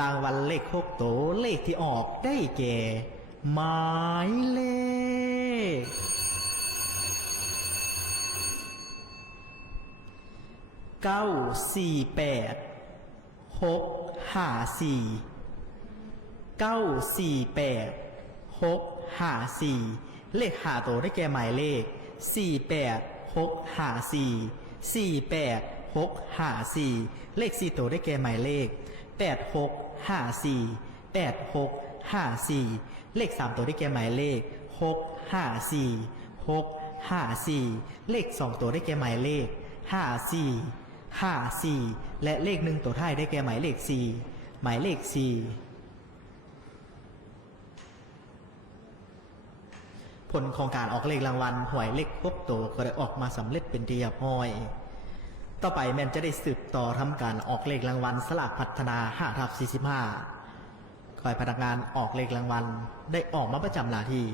รางวัลเลข6ตัวเลขที่ออกได้แก่หมายเลข948 เลข5ตัวได้แก่หมายเลข48654เลข4ตัวได้แก่หมายเลข8654เลข3ตัวได้แก่หมายเลข654เลข2ตัวได้แก่หมายเลข54และเลข1ตัวท้ายได้แก่หมายเลข4หมายเลข4ผลของการออกเลขรางวัลหวยเลข6ตัวก็ได้ออกมาสำเร็จเป็นที่เรียบร้อยต่อไปแม่นจะได้สืบต่อทำการออกเลขรางวัลสลากพัฒนา5/45คอยพนักงานออกเลขรางวัลได้ออกมาประจำหน้าที่